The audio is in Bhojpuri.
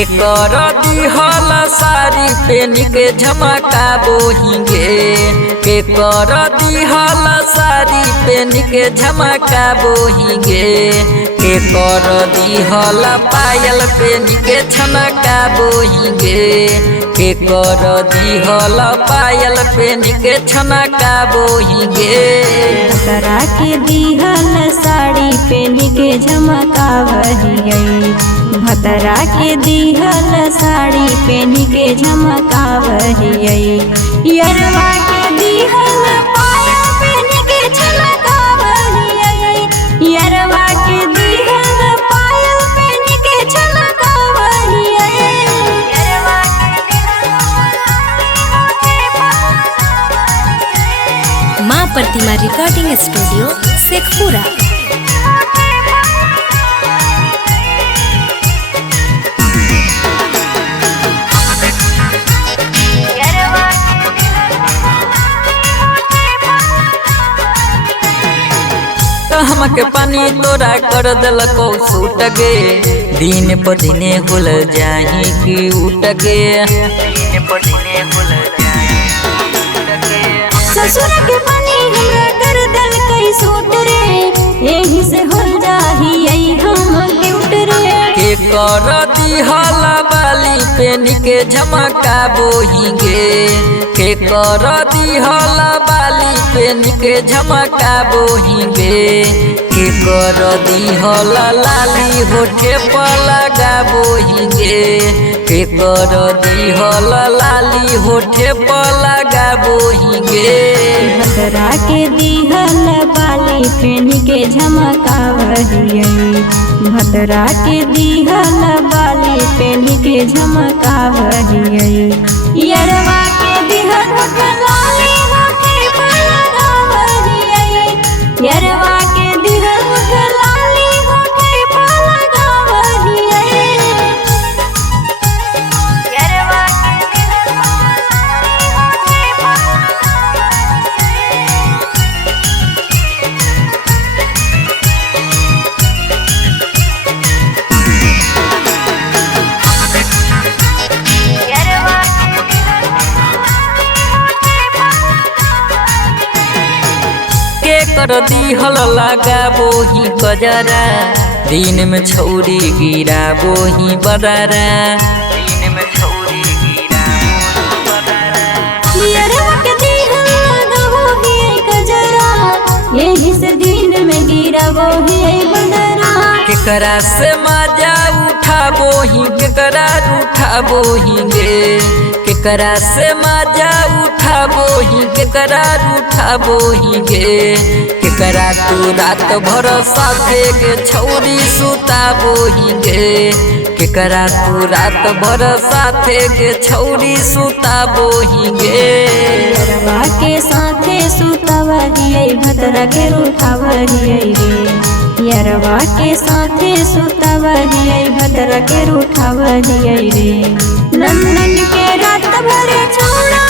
के कर दिहल साड़ी पेन के झमकाबो हिंगे के कर दिहल साड़ी पेन के झमकाबो हिंगे के कर दिहल पायल पेन के छनकाबो हिंगे के कर दिहल पायल पेन के छनकाबो हिंगे तरा के दिहल साड़ी पेन के झमकावहियै भतरा के दिहल साड़ी पेन के झमकावहियै यरवा के दिहल पायल पेन के छनकावहियै यरवा के दिहल पायल पेन के छनकावहियै यरवा के माँ प्रतिमा रिकॉर्डिंग स्टूडियो शेखपुरा। हमके पानी तोरा कर दिलको सूट गे दिन पर दिने हुल जाही कि उठ गे दिन पर दिने हुल ससुर के पानी हमरा कर दल कई सूट रे यही से होल जाही यही हम गिफ्ट रे के कर दिहल बाली पेन के झमकाबो हिंगे के कर दिहल बाली पेन के झमकाबो हिंगे के कर दिहल लाली होठे पर लगाबो हिंगे के कर दिहल लाली होठे पर लगाबो हिंगे भतरा के दिहल बाली पेन के झमकावहियै भतरा के दिहल बाली पेन के झमकावहियै यरवा के दिहल लाली होठे पर लगावहियै यरवा के दिहल लाली होठे पर लगावहियै यरवा के दिहल लाली होठे पर के कर दिहल लगाबो ही गजरा दिन में छौरी गिराबो ही बदरा दिन में छौरी गिराबो बदरा यरवा के दिहल लगाबो ही गजरा यही से दिन में गिराबो ही बदरा केकरा से मजा उठाबो ही केकरा उठाबो ही गे केकरा से मजा उठाबो ही केकरा उठाबो ही गे केकरा तू रात भर साथे गे छौरी सुताबो ही गे केकरा तू रात भर साथे गे छौरी सुताबो ही गे यरवा के साथे सुतवहियै भतरा के उठावहियै रे यरवा के साथे सुतवहियै भतरा के उठावहियै रे नंदन के रात भर छोड़ा